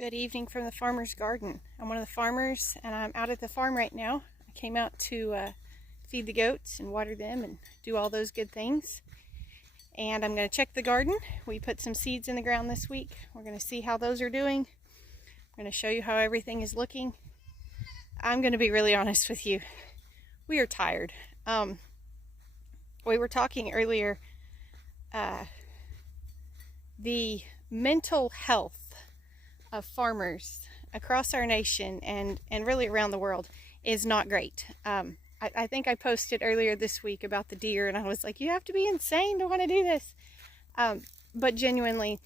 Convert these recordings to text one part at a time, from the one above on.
Good evening from the farmer's garden. I'm one of the farmers and I'm out at the farm right now. I came out to feed the goats and water them and do all those good things. And I'm going to check the garden. We put some seeds in the ground this week. We're going to see how those are doing. I'm going to show you how everything is looking. I'm going to be really honest with you. We are tired. We were talking earlier, the mental health of farmers across our nation and really around the world is not great. I think I posted earlier this week about the deer and I was like, you have to be insane to want to do this. But genuinely,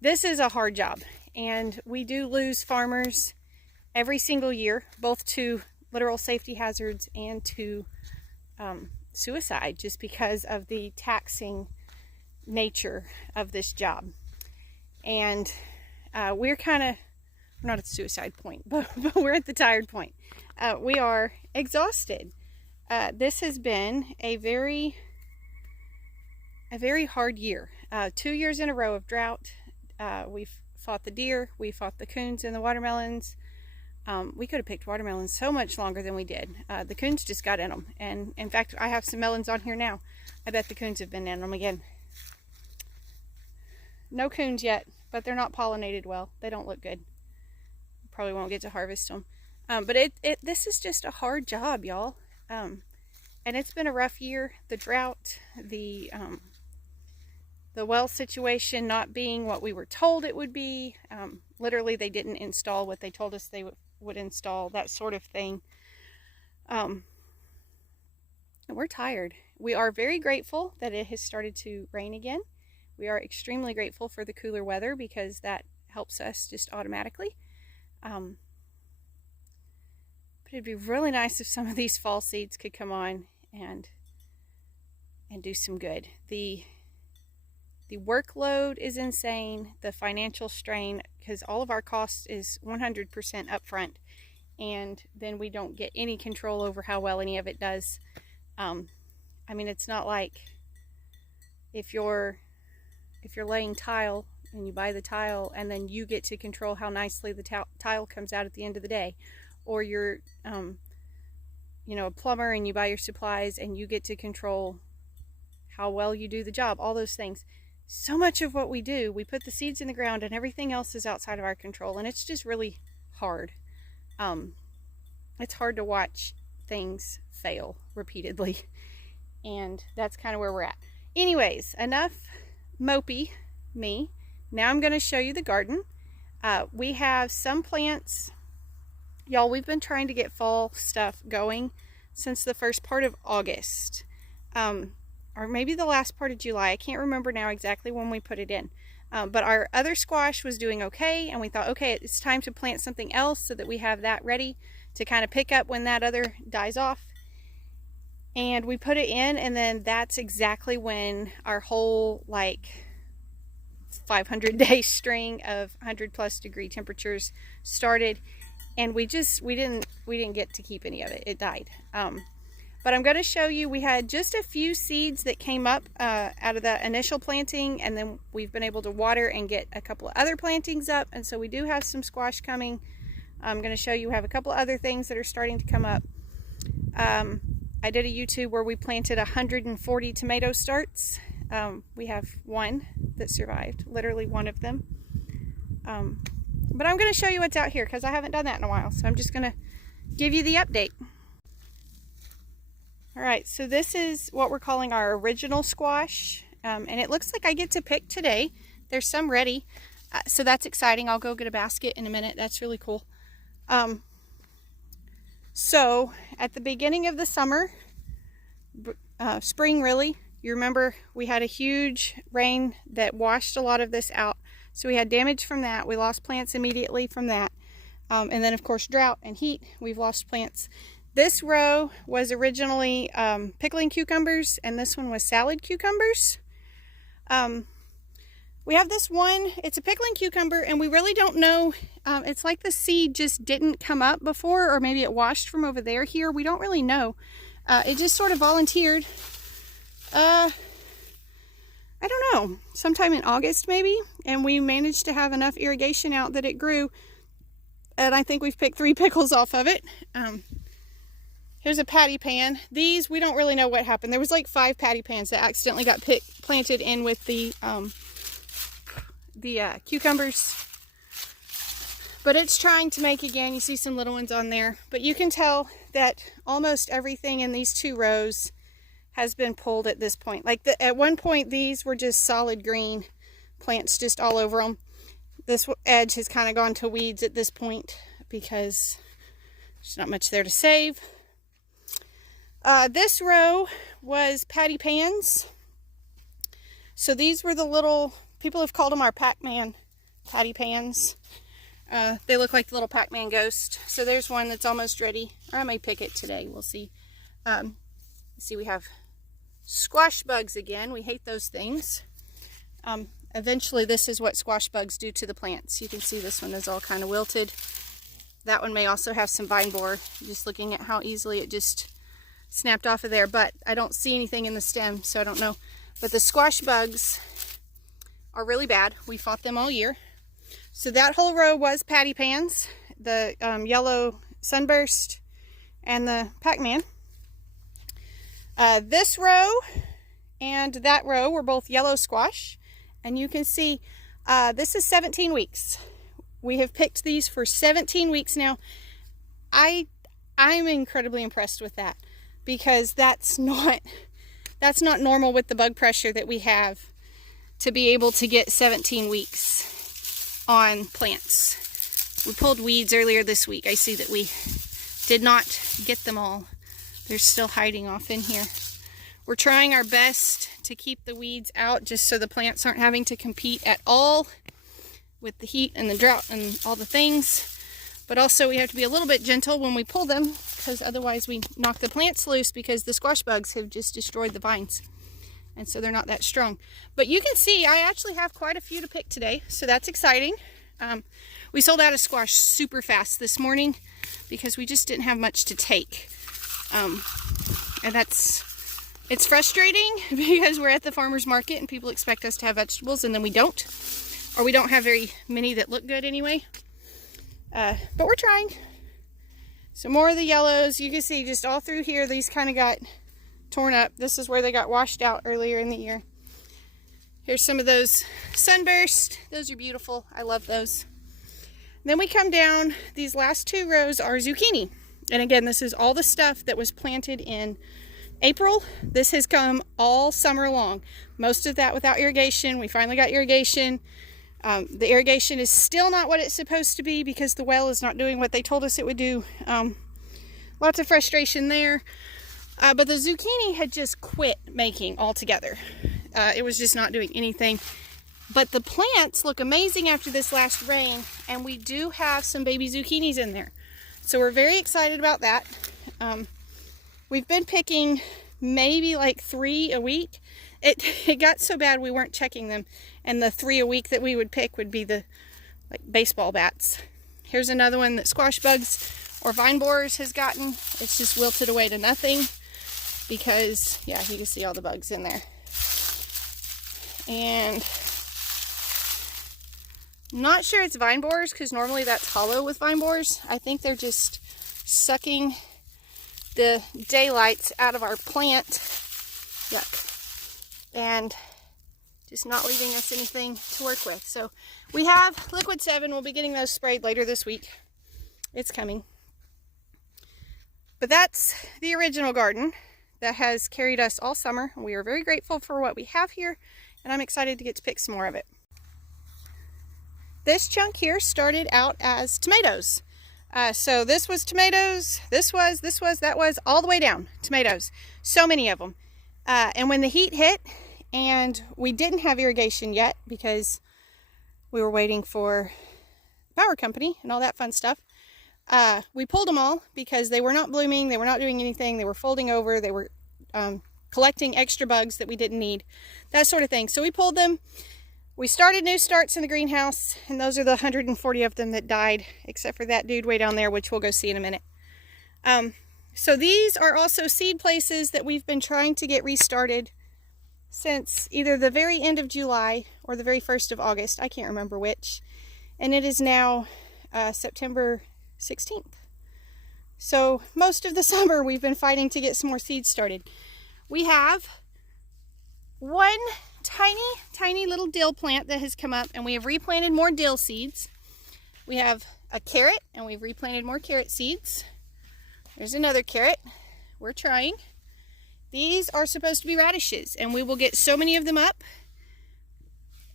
this is a hard job and we do lose farmers every single year, both to literal safety hazards and to suicide, just because of the taxing nature of this job. And we're not at the suicide point, but we're at the tired point. We are exhausted. This has been a very hard year. 2 years in a row of drought. We've fought the deer, we fought the coons and the watermelons. We could have picked watermelons so much longer than we did. The coons just got in them. And in fact, I have some melons on here now. I bet the coons have been in them again. No coons yet, but they're not pollinated well. They don't look good. Probably won't get to harvest them. But this is just a hard job, y'all. And it's been a rough year. The drought, the well situation not being what we were told it would be. Literally, they didn't install what they told us they would install, that sort of thing. And we're tired. We are very grateful that it has started to rain again. We are extremely grateful for the cooler weather because that helps us just automatically. But it'd be really nice if some of these fall seeds could come on and do some good. The workload is insane, the financial strain, because all of our costs is 100% upfront, and then we don't get any control over how well any of it does. I mean, it's not like if you're laying tile and you buy the tile and then you get to control how nicely the tile comes out at the end of the day, or you're a plumber and you buy your supplies and you get to control how well you do the job, all those things. So much of what we do, we put the seeds in the ground and everything else is outside of our control, and it's just really hard. It's hard to watch things fail repeatedly, and that's kind of where we're at. Anyways, enough mopey me. Now I'm going to show you the garden. We have some plants. Y'all, we've been trying to get fall stuff going since the first part of August. Or maybe the last part of July. I can't remember now exactly when we put it in. But our other squash was doing okay, and we thought, okay, it's time to plant something else so that we have that ready to kind of pick up when that other dies off. And we put it in, and then that's exactly when our whole 500-day string of 100+ degree temperatures started, and we didn't get to keep any of it. It died. But I'm going to show you, we had just a few seeds that came up out of the initial planting, and then we've been able to water and get a couple of other plantings up, and so we do have some squash coming. I'm going to show you, we have a couple other things that are starting to come up. I did a YouTube where we planted 140 tomato starts. We have one that survived, literally one of them. But I'm going to show you what's out here because I haven't done that in a while, so I'm just going to give you the update. Alright, so this is what we're calling our original squash, and it looks like I get to pick today. There's some ready, so that's exciting. I'll go get a basket in a minute. That's really cool. So at the beginning of the summer, spring really, you remember we had a huge rain that washed a lot of this out. So we had damage from that. We lost plants immediately from that. And then of course drought and heat, we've lost plants. This row was originally pickling cucumbers, and this one was salad cucumbers. We have this one, it's a pickling cucumber, and we really don't know, it's like the seed just didn't come up before, or maybe it washed from over there here. We don't really know. It just sort of volunteered. I don't know, sometime in August maybe, and we managed to have enough irrigation out that it grew, and I think we've picked 3 pickles off of it. Here's a patty pan. These, we don't really know what happened. There was like 5 patty pans that accidentally got planted in with the cucumbers. But it's trying to make again. You see some little ones on there. But you can tell that almost everything in these 2 rows has been pulled at this point. Like at one point, these were just solid green plants just all over them. This edge has kind of gone to weeds at this point because there's not much there to save. This row was patty pans. So these were the little, people have called them our Pac-Man patty pans. They look like the little Pac-Man ghost. So there's one that's almost ready. Or I may pick it today, we'll see. See, we have squash bugs again. We hate those things. Eventually this is what squash bugs do to the plants. You can see this one is all kind of wilted. That one may also have some vine borer, just looking at how easily it just snapped off of there, but I don't see anything in the stem, so I don't know. But the squash bugs are really bad. We fought them all year. So that whole row was patty pans, the yellow sunburst and the Pac-Man. This row and that row were both yellow squash, and you can see this is 17 weeks. We have picked these for 17 weeks now. I'm incredibly impressed with that, because that's not normal with the bug pressure that we have to be able to get 17 weeks on plants. We pulled weeds earlier this week. I see that we did not get them all. They're still hiding off in here. We're trying our best to keep the weeds out just so the plants aren't having to compete at all with the heat and the drought and all the things. But also we have to be a little bit gentle when we pull them, because otherwise we knock the plants loose, because the squash bugs have just destroyed the vines. And so they're not that strong. But you can see I actually have quite a few to pick today, so that's exciting. We sold out of squash super fast this morning because we just didn't have much to take. And it's frustrating because we're at the farmer's market and people expect us to have vegetables and then we don't. Or we don't have very many that look good anyway. But we're trying. So more of the yellows. You can see just all through here, these kind of got torn up. This is where they got washed out earlier in the year. Here's some of those sunburst. Those are beautiful. I love those. Then we come down. These last 2 rows are zucchini. And again, this is all the stuff that was planted in April. This has come all summer long. Most of that without irrigation. We finally got irrigation. The irrigation is still not what it's supposed to be because the well is not doing what they told us it would do. Lots of frustration there. But the zucchini had just quit making altogether. It was just not doing anything. But the plants look amazing after this last rain, and we do have some baby zucchinis in there. So we're very excited about that. We've been picking maybe like 3 a week. It got so bad we weren't checking them, and the 3 a week that we would pick would be the like baseball bats. Here's another one that squash bugs or vine borers has gotten. It's just wilted away to nothing because, yeah, you can see all the bugs in there. And not sure it's vine borers because normally that's hollow with vine borers. I think they're just sucking the daylights out of our plant. Yuck. And just not leaving us anything to work with. So we have Liquid 7. We'll be getting those sprayed later this week. It's coming. But that's the original garden that has carried us all summer. We are very grateful for what we have here, and I'm excited to get to pick some more of it. This chunk here started out as tomatoes. So this was tomatoes, this was, that was, all the way down, tomatoes. So many of them. And when the heat hit, and we didn't have irrigation yet because we were waiting for the power company and all that fun stuff, we pulled them all because they were not blooming, they were not doing anything, they were folding over, they were collecting extra bugs that we didn't need, that sort of thing. So we pulled them. We started new starts in the greenhouse, and those are the 140 of them that died, except for that dude way down there, which we'll go see in a minute. So these are also seed places that we've been trying to get restarted since either the very end of July or the very 1st of August. I can't remember which. And it is now September 16th. So most of the summer we've been fighting to get some more seeds started. We have one tiny little dill plant that has come up, and we have replanted more dill seeds. We have a carrot, and we've replanted more carrot seeds. There's another carrot. We're trying. These are supposed to be radishes, and we will get so many of them up,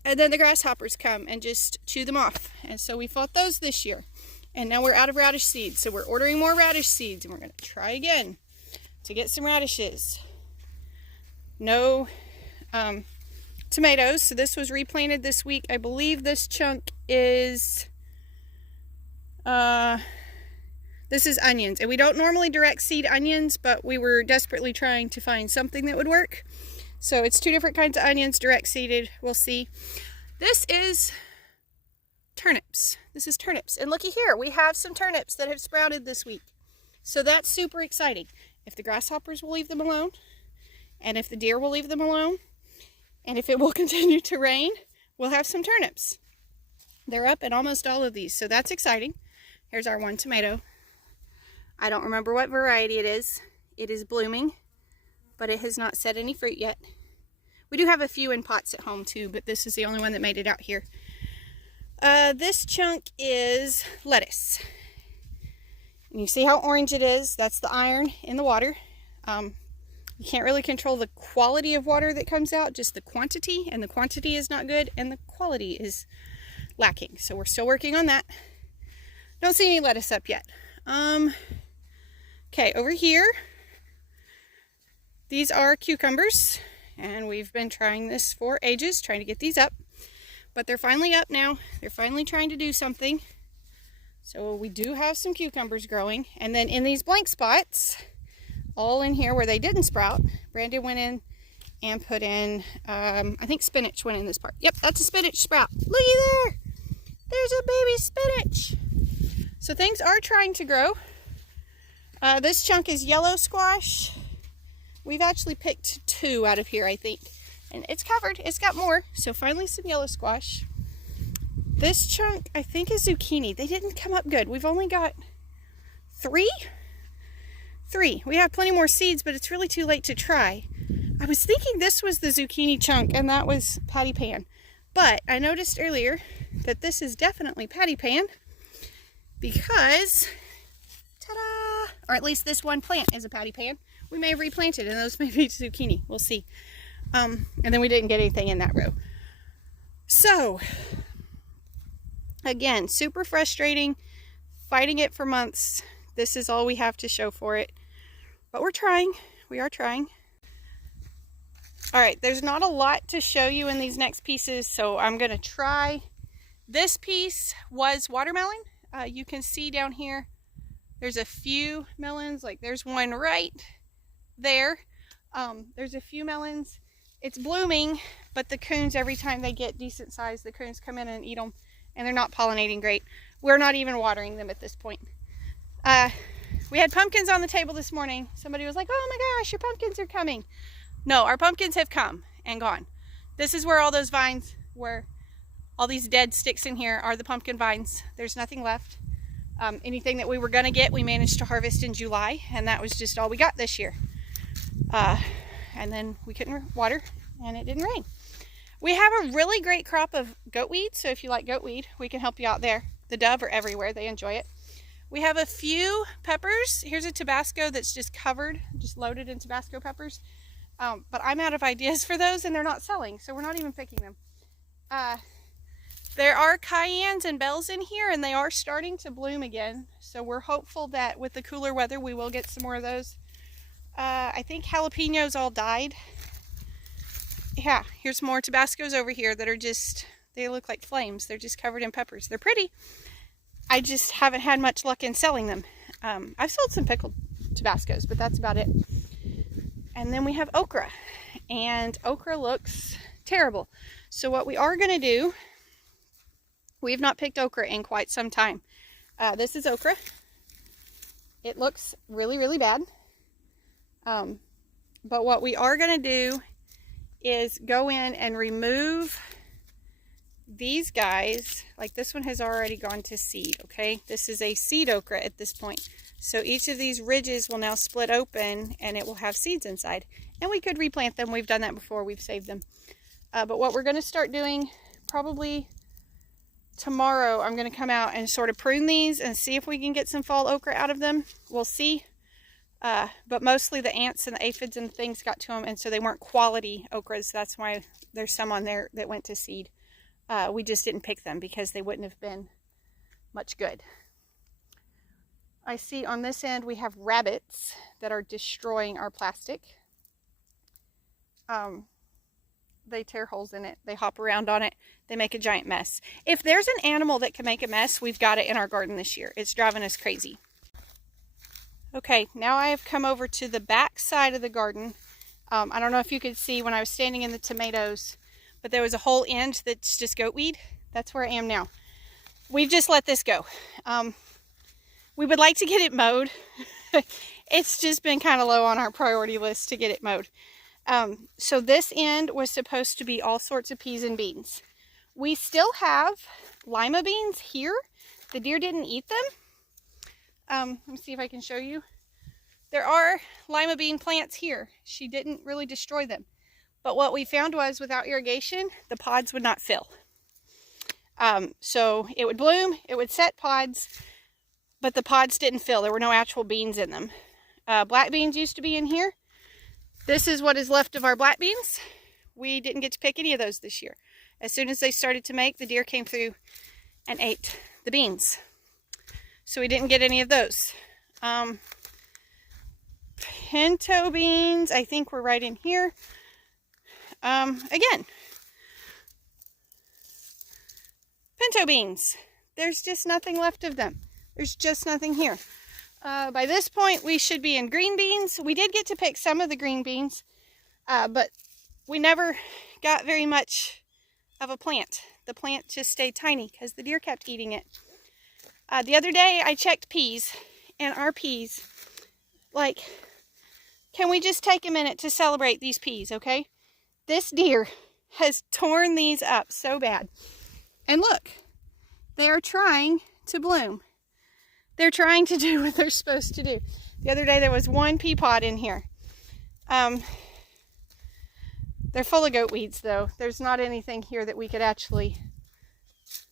and then the grasshoppers come and just chew them off. And so we fought those this year, and now we're out of radish seeds, so we're ordering more radish seeds, and we're going to try again to get some radishes. No tomatoes, so this was replanted this week. I believe this chunk is this is onions, and we don't normally direct seed onions, but we were desperately trying to find something that would work. So it's 2 different kinds of onions, direct seeded. We'll see. This is turnips. This is turnips, and looky here, we have some turnips that have sprouted this week. So that's super exciting. If the grasshoppers will leave them alone, and if the deer will leave them alone, and if it will continue to rain, we'll have some turnips. They're up in almost all of these, so that's exciting. Here's our one tomato. I don't remember what variety it is. It is blooming, but it has not set any fruit yet. We do have a few in pots at home too, but this is the only one that made it out here. This chunk is lettuce. And you see how orange it is? That's the iron in the water. You can't really control the quality of water that comes out, just the quantity, and the quantity is not good, and the quality is lacking. So we're still working on that. Don't see any lettuce up yet. Okay, over here, these are cucumbers, and we've been trying this for ages, trying to get these up, but they're finally up now. They're finally trying to do something. So we do have some cucumbers growing, and then in these blank spots, all in here where they didn't sprout, Brandon went in and put in, I think spinach went in this part. Yep, that's a spinach sprout. Looky there! There's a baby spinach! So things are trying to grow. This chunk is yellow squash. We've actually picked 2 out of here, I think. And it's covered. It's got more. So finally some yellow squash. This chunk, I think, is zucchini. They didn't come up good. We've only got 3. We have plenty more seeds, but it's really too late to try. I was thinking this was the zucchini chunk, and that was patty pan. But I noticed earlier that this is definitely patty pan, because, ta-da! Or at least this one plant is a patty pan. We may have replanted, and those may be zucchini. We'll see. And then we didn't get anything in that row. So, again, super frustrating. Fighting it for months. This is all we have to show for it. But we're trying. We are trying. Alright, there's not a lot to show you in these next pieces, so I'm going to try. This piece was watermelon. You can see down here, there's a few melons. Like there's one right there. There's a few melons. It's blooming, but the coons, every time they get decent size, the coons come in and eat them, and they're not pollinating great. We're not even watering them at this point. We had pumpkins on the table this morning. Somebody was like, oh my gosh, your pumpkins are coming. No, our pumpkins have come and gone. This is where all those vines were. All these dead sticks in here are the pumpkin vines. There's nothing left. Anything that we were going to get, we managed to harvest in July, and that was just all we got this year. And then we couldn't water, and it didn't rain. We have a really great crop of goatweed, so if you like goatweed, we can help you out there. The dove are everywhere. They enjoy it. We have a few peppers. Here's a Tabasco that's just covered, just loaded in Tabasco peppers. But I'm out of ideas for those, and they're not selling, so we're not even picking them. There are cayennes and bells in here, and they are starting to bloom again. So we're hopeful that with the cooler weather, we will get some more of those. I think jalapenos all died. Yeah, here's more Tabascos over here that are just, they look like flames. They're just covered in peppers. They're pretty. I just haven't had much luck in selling them. I've sold some pickled Tabascos, but that's about it. And then we have okra, and okra looks terrible. So what we are going to do, we have not picked okra in quite some time. This is okra. It looks really, really bad. But what we are going to do is go in and remove these guys. Like this one has already gone to seed, okay? This is a seed okra at this point. So each of these ridges will now split open and it will have seeds inside. And we could replant them. We've done that before. We've saved them. But what we're going to start doing probably tomorrow, I'm going to come out and sort of prune these and see if we can get some fall okra out of them. We'll see. But mostly the ants and the aphids and things got to them, and so they weren't quality okras. That's why there's some on there that went to seed. We just didn't pick them because they wouldn't have been much good. I see on this end we have rabbits that are destroying our plastic. They tear holes in it. They hop around on it. They make a giant mess. If there's an animal that can make a mess, we've got it in our garden this year. It's driving us crazy. Okay, now I have come over to the back side of the garden. I don't know if you could see when I was standing in the tomatoes, but there was a whole end that's just goat weed. That's where I am now. We've just let this go. We would like to get it mowed. It's just been kind of low on our priority list to get it mowed. So this end was supposed to be all sorts of peas and beans. We still have lima beans here. The deer didn't eat them. Let me see if I can show you. There are lima bean plants here. She didn't really destroy them. But what we found was without irrigation, the pods would not fill. So it would bloom, it would set pods, but the pods didn't fill. There were no actual beans in them. Black beans used to be in here. This is what is left of our black beans. We didn't get to pick any of those this year. As soon as they started to make, the deer came through and ate the beans. So we didn't get any of those. Pinto beans, I think were right in here. Again, pinto beans. There's just nothing left of them. There's just nothing here. By this point, we should be in green beans. We did get to pick some of the green beans, but we never got very much of a plant. The plant just stayed tiny because the deer kept eating it. The other day, I checked peas, and our peas, like, can we just take a minute to celebrate these peas, okay? This deer has torn these up so bad. And look, they are trying to bloom. They're trying to do what they're supposed to do. The other day there was one pea pod in here. They're full of goat weeds though. There's not anything here that we could actually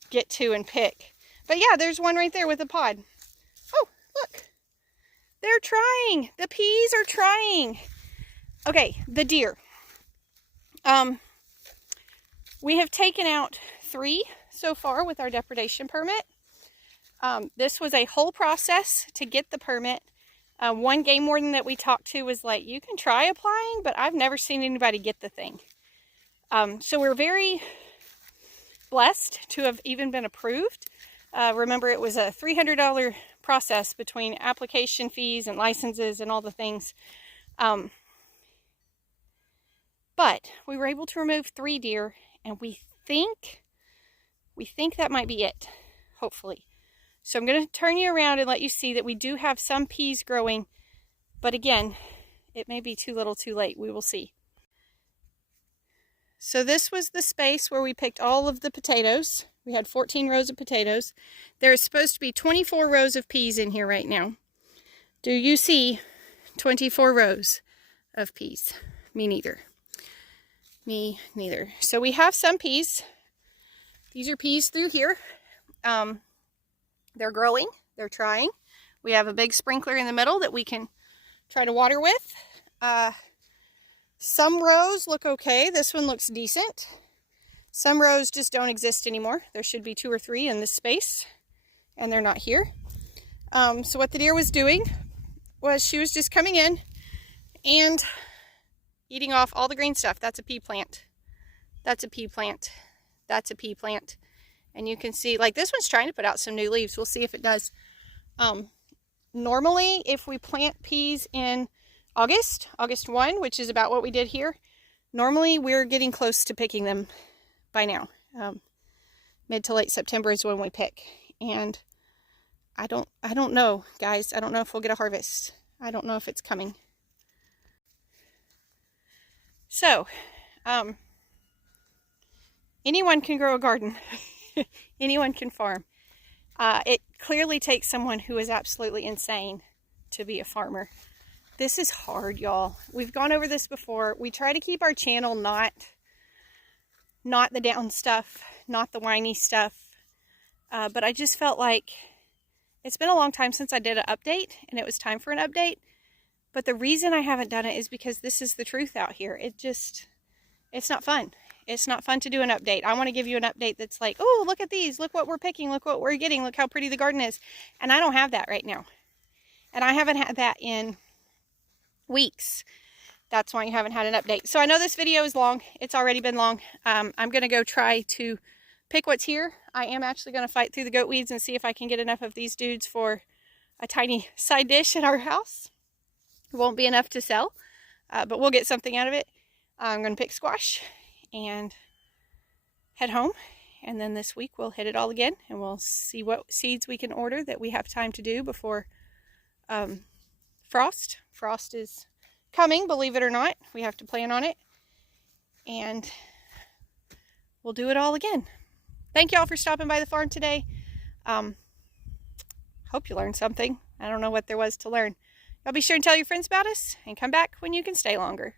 get to and pick. But yeah, there's one right there with a pod. Oh, look. They're trying. The peas are trying. Okay, the deer. We have taken out 3 so far with our depredation permit. This was a whole process to get the permit. One game warden that we talked to was like, you can try applying, but I've never seen anybody get the thing. So we're very blessed to have even been approved. Remember, it was a $300 process between application fees and licenses and all the things. But we were able to remove 3 deer, and we think that might be it, hopefully. So I'm going to turn you around and let you see that we do have some peas growing, but again, it may be too little too late. We will see. So this was the space where we picked all of the potatoes. We had 14 rows of potatoes. There is supposed to be 24 rows of peas in here right now. Do you see 24 rows of peas? Me neither. Me neither. So we have some peas. These are peas through here. They're growing. They're trying. We have a big sprinkler in the middle that we can try to water with. Some rows look okay. This one looks decent. Some rows just don't exist anymore. There should be 2 or 3 in this space, and they're not here. So what the deer was doing was she was just coming in and eating off all the green stuff. That's a pea plant. That's a pea plant. That's a pea plant. And you can see, like, this one's trying to put out some new leaves. We'll see if it does. Normally, if we plant peas in August 1, which is about what we did here, normally we're getting close to picking them by now. Mid to late September is when we pick. And I don't know, guys. I don't know if we'll get a harvest. I don't know if it's coming. So, Anyone can grow a garden. Anyone can farm. It clearly takes someone who is absolutely insane to be a farmer. This is hard, y'all. We've gone over this before. We try to keep our channel not the down stuff, not the whiny stuff. But I just felt like it's been a long time since I did an update, and it was time for an update. But the reason I haven't done it is because this is the truth out here. It's not fun. It's not fun to do an update. I want to give you an update that's like, oh, look at these. Look what we're picking. Look what we're getting. Look how pretty the garden is. And I don't have that right now. And I haven't had that in weeks. That's why you haven't had an update. So I know this video is long. It's already been long. I'm going to go try to pick what's here. I am actually going to fight through the goat weeds and see if I can get enough of these dudes for a tiny side dish at our house. It won't be enough to sell, but we'll get something out of it. I'm going to pick squash and head home. And then this week we'll hit it all again, and we'll see what seeds we can order that we have time to do before frost. Frost is coming, believe it or not. We have to plan on it. And we'll do it all again. Thank y'all for stopping by the farm today. Hope you learned something. I don't know what there was to learn. Y'all be sure and tell your friends about us, and come back when you can stay longer.